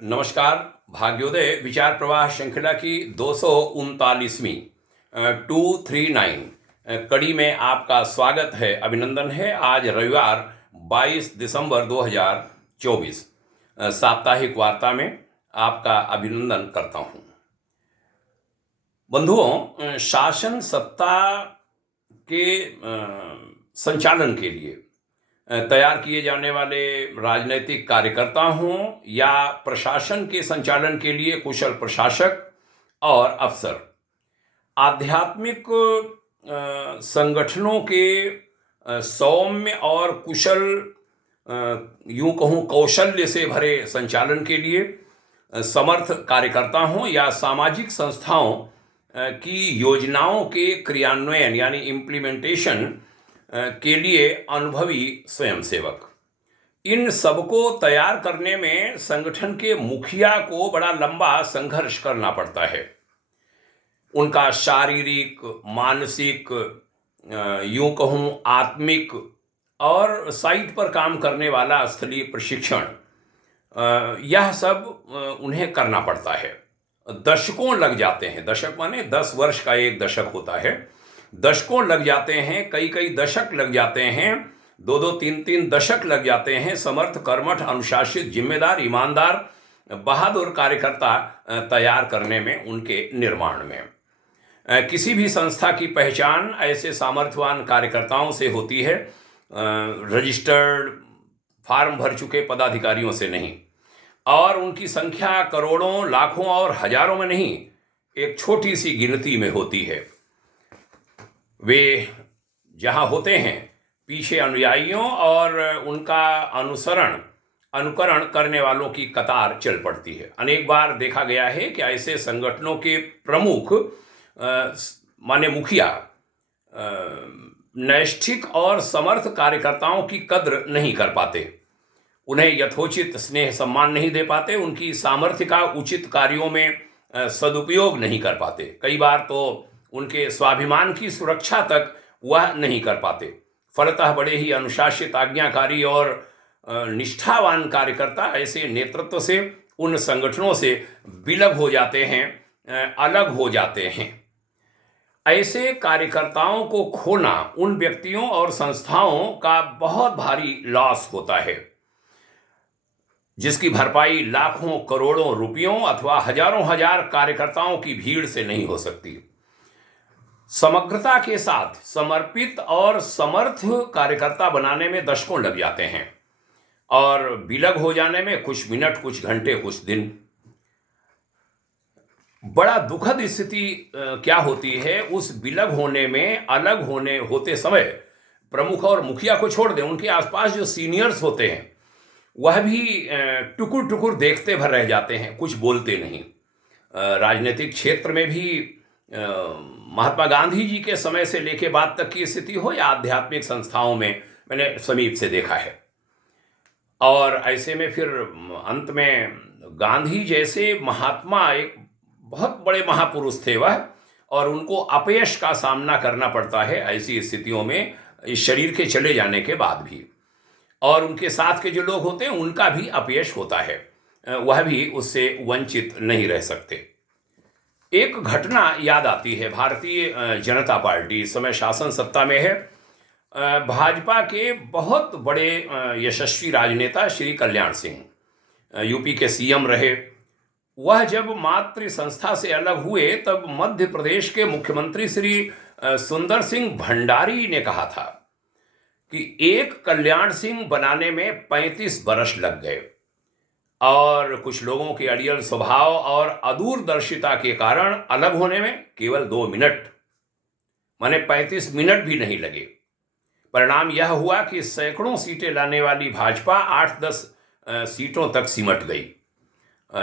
नमस्कार। भाग्योदय विचार प्रवाह श्रृंखला की 239वीं 239 कड़ी में आपका स्वागत है, अभिनंदन है। आज रविवार 22 दिसंबर 2024 साप्ताहिक वार्ता में आपका अभिनंदन करता हूं। बंधुओं, शासन सत्ता के संचालन के लिए तैयार किए जाने वाले राजनीतिक कार्यकर्ता हों या प्रशासन के संचालन के लिए कुशल प्रशासक और अफसर, आध्यात्मिक संगठनों के सौम्य और कुशल, यूं कहूं कौशल्य से भरे संचालन के लिए समर्थ कार्यकर्ता हों या सामाजिक संस्थाओं की योजनाओं के क्रियान्वयन यानी इम्प्लीमेंटेशन के लिए अनुभवी स्वयंसेवक, इन सबको तैयार करने में संगठन के मुखिया को बड़ा लंबा संघर्ष करना पड़ता है। उनका शारीरिक, मानसिक, यूं कहूं आत्मिक और साइट पर काम करने वाला स्थलीय प्रशिक्षण, यह सब उन्हें करना पड़ता है। दशकों लग जाते हैं। दशक माने 10 वर्ष का एक दशक होता है। दशकों लग जाते हैं, कई दशक लग जाते हैं, 2 3 दशक लग जाते हैं समर्थ, कर्मठ, अनुशासित, जिम्मेदार, ईमानदार, बहादुर कार्यकर्ता तैयार करने में, उनके निर्माण में। किसी भी संस्था की पहचान ऐसे सामर्थ्यवान कार्यकर्ताओं से होती है, रजिस्टर्ड फॉर्म भर चुके पदाधिकारियों से नहीं। और उनकी संख्या करोड़ों, लाखों और हजारों में नहीं, एक छोटी सी गिनती में होती है। वे जहां होते हैं, पीछे अनुयायियों और उनका अनुकरण करने वालों की कतार चल पड़ती है। अनेक बार देखा गया है कि ऐसे संगठनों के प्रमुख माने मुखिया नैष्ठिक और समर्थ कार्यकर्ताओं की कद्र नहीं कर पाते, उन्हें यथोचित स्नेह सम्मान नहीं दे पाते, उनकी सामर्थ्य का उचित कार्यों में सदुपयोग नहीं कर पाते। कई बार तो उनके स्वाभिमान की सुरक्षा तक वह नहीं कर पाते। फलतः बड़े ही अनुशासित, आज्ञाकारी और निष्ठावान कार्यकर्ता ऐसे नेतृत्व से, उन संगठनों से विलग हो जाते हैं, अलग हो जाते हैं। ऐसे कार्यकर्ताओं को खोना उन व्यक्तियों और संस्थाओं का बहुत भारी लॉस होता है, जिसकी भरपाई लाखों करोड़ों रुपयों अथवा हजारों हजार कार्यकर्ताओं की भीड़ से नहीं हो सकती। समग्रता के साथ समर्पित और समर्थ कार्यकर्ता बनाने में दशकों लग जाते हैं और विलग हो जाने में कुछ मिनट, कुछ घंटे, कुछ दिन। बड़ा दुखद स्थिति क्या होती है, उस विलग होने में, अलग होते समय प्रमुख और मुखिया को छोड़ दें, उनके आसपास जो सीनियर्स होते हैं वह भी टुकुर टुकुर देखते भर रह जाते हैं, कुछ बोलते नहीं। राजनीतिक क्षेत्र में भी महात्मा गांधी जी के समय से लेके बाद तक की स्थिति हो या आध्यात्मिक संस्थाओं में, मैंने समीप से देखा है। और ऐसे में फिर अंत में गांधी जैसे महात्मा, एक बहुत बड़े महापुरुष थे वह, और उनको अपयश का सामना करना पड़ता है ऐसी स्थितियों में, इस शरीर के चले जाने के बाद भी। और उनके साथ के जो लोग होते हैं उनका भी अपयश होता है, वह भी उससे वंचित नहीं रह सकते। एक घटना याद आती है। भारतीय जनता पार्टी इस समय शासन सत्ता में है। भाजपा के बहुत बड़े यशस्वी राजनेता श्री कल्याण सिंह यूपी के सीएम रहे। वह जब मातृ संस्था से अलग हुए तब मध्य प्रदेश के मुख्यमंत्री श्री सुंदर सिंह भंडारी ने कहा था कि एक कल्याण सिंह बनाने में 35 वर्ष लग गए और कुछ लोगों के अड़ियल स्वभाव और अदूरदर्शिता के कारण अलग होने में केवल 2 मिनट, माने 35 मिनट भी नहीं लगे। परिणाम यह हुआ कि सैकड़ों सीटें लाने वाली भाजपा 8-10 सीटों तक सिमट गई।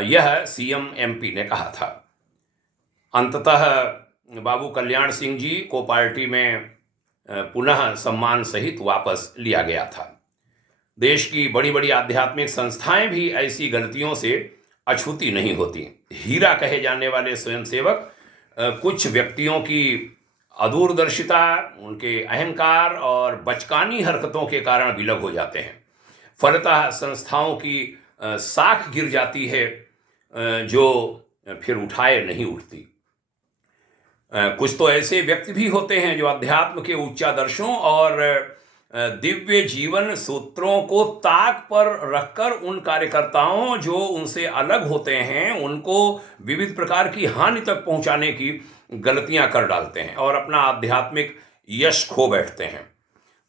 यह सीएम एमपी ने कहा था। अंततः बाबू कल्याण सिंह जी को पार्टी में पुनः सम्मान सहित वापस लिया गया था। देश की बड़ी बड़ी आध्यात्मिक संस्थाएं भी ऐसी गलतियों से अछूती नहीं होती। हीरा कहे जाने वाले स्वयंसेवक कुछ व्यक्तियों की अदूरदर्शिता, उनके अहंकार और बचकानी हरकतों के कारण विलग हो जाते हैं। फलतः संस्थाओं की साख गिर जाती है जो फिर उठाए नहीं उठती। कुछ तो ऐसे व्यक्ति भी होते हैं जो अध्यात्म के उच्चादर्शों और दिव्य जीवन सूत्रों को ताक पर रखकर उन कार्यकर्ताओं जो उनसे अलग होते हैं उनको विविध प्रकार की हानि तक पहुंचाने की गलतियां कर डालते हैं और अपना आध्यात्मिक यश खो बैठते हैं।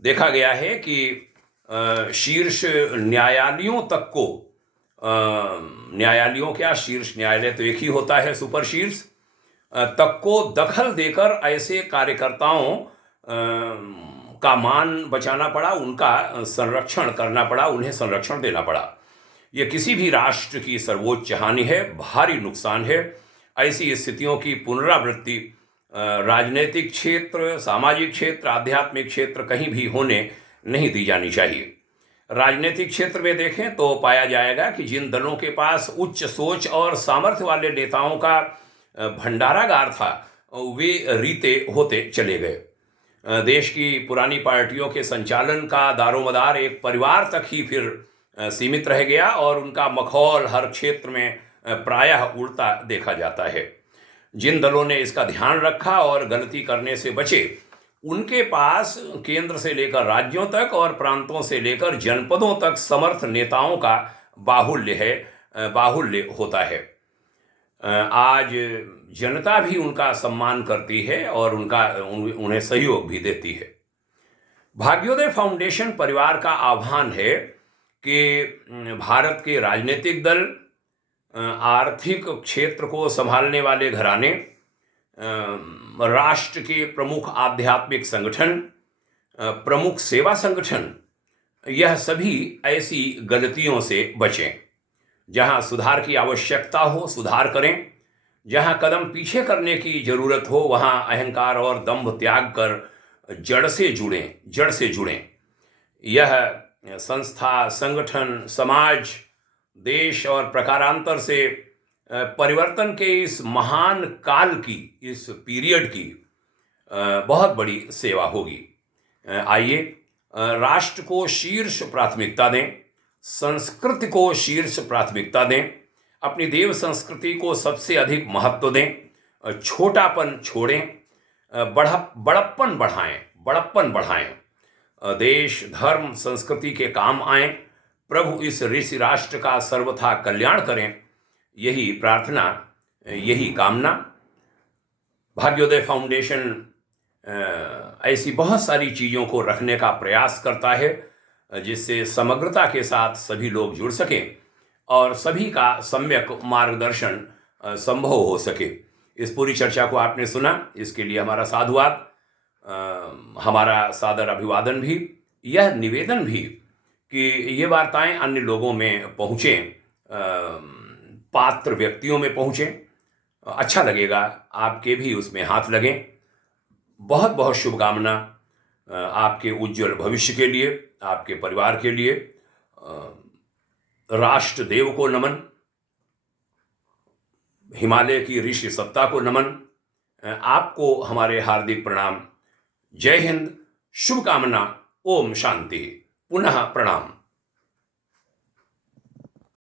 देखा गया है कि शीर्ष न्यायालयों तक को न्यायालयों क्या, शीर्ष न्यायालय तो एक ही होता है, सुपर शीर्ष तक को दखल देकर ऐसे कार्यकर्ताओं का मान बचाना पड़ा, उनका संरक्षण करना पड़ा, उन्हें संरक्षण देना पड़ा। ये किसी भी राष्ट्र की सर्वोच्च हानि है, भारी नुकसान है। ऐसी स्थितियों की पुनरावृत्ति राजनीतिक क्षेत्र, सामाजिक क्षेत्र, आध्यात्मिक क्षेत्र कहीं भी होने नहीं दी जानी चाहिए। राजनीतिक क्षेत्र में देखें तो पाया जाएगा कि जिन दलों के पास उच्च सोच और सामर्थ्य वाले नेताओं का भंडारागार था वे रीते होते चले गए। देश की पुरानी पार्टियों के संचालन का दारोमदार एक परिवार तक ही फिर सीमित रह गया और उनका मखौल हर क्षेत्र में प्रायः उड़ता देखा जाता है। जिन दलों ने इसका ध्यान रखा और गलती करने से बचे उनके पास केंद्र से लेकर राज्यों तक और प्रांतों से लेकर जनपदों तक समर्थ नेताओं का बाहुल्य होता है। आज जनता भी उनका सम्मान करती है और उन्हें सहयोग भी देती है। भाग्योदय फाउंडेशन परिवार का आह्वान है कि भारत के राजनीतिक दल, आर्थिक क्षेत्र को संभालने वाले घराने, राष्ट्र के प्रमुख आध्यात्मिक संगठन, प्रमुख सेवा संगठन, यह सभी ऐसी गलतियों से बचें। जहां सुधार की आवश्यकता हो सुधार करें, जहां कदम पीछे करने की जरूरत हो वहां अहंकार और दंभ त्याग कर जड़ से जुड़ें। यह संस्था, संगठन, समाज, देश और प्रकारांतर से परिवर्तन के इस महान काल की, इस पीरियड की बहुत बड़ी सेवा होगी। आइए राष्ट्र को शीर्ष प्राथमिकता दें, संस्कृति को शीर्ष प्राथमिकता दें, अपनी देव संस्कृति को सबसे अधिक महत्व दें, छोटापन छोड़ें, बड़प्पन बढ़ाएं, देश, धर्म, संस्कृति के काम आएं, प्रभु इस ऋषि राष्ट्र का सर्वथा कल्याण करें, यही प्रार्थना, यही कामना। भाग्योदय फाउंडेशन ऐसी बहुत सारी चीज़ों को रखने का प्रयास करता है जिससे समग्रता के साथ सभी लोग जुड़ सकें और सभी का सम्यक मार्गदर्शन संभव हो सके। इस पूरी चर्चा को आपने सुना, इसके लिए हमारा साधुवाद, हमारा सादर अभिवादन भी, यह निवेदन भी कि ये वार्ताएं अन्य लोगों में पहुँचें, पात्र व्यक्तियों में पहुँचें। अच्छा लगेगा, आपके भी उसमें हाथ लगें। बहुत बहुत शुभकामना आपके उज्जवल भविष्य के लिए, आपके परिवार के लिए। राष्ट्र देव को नमन, हिमालय की ऋषि सत्ता को नमन, आपको हमारे हार्दिक प्रणाम। जय हिंद, शुभकामना, ओम शांति, पुनः प्रणाम।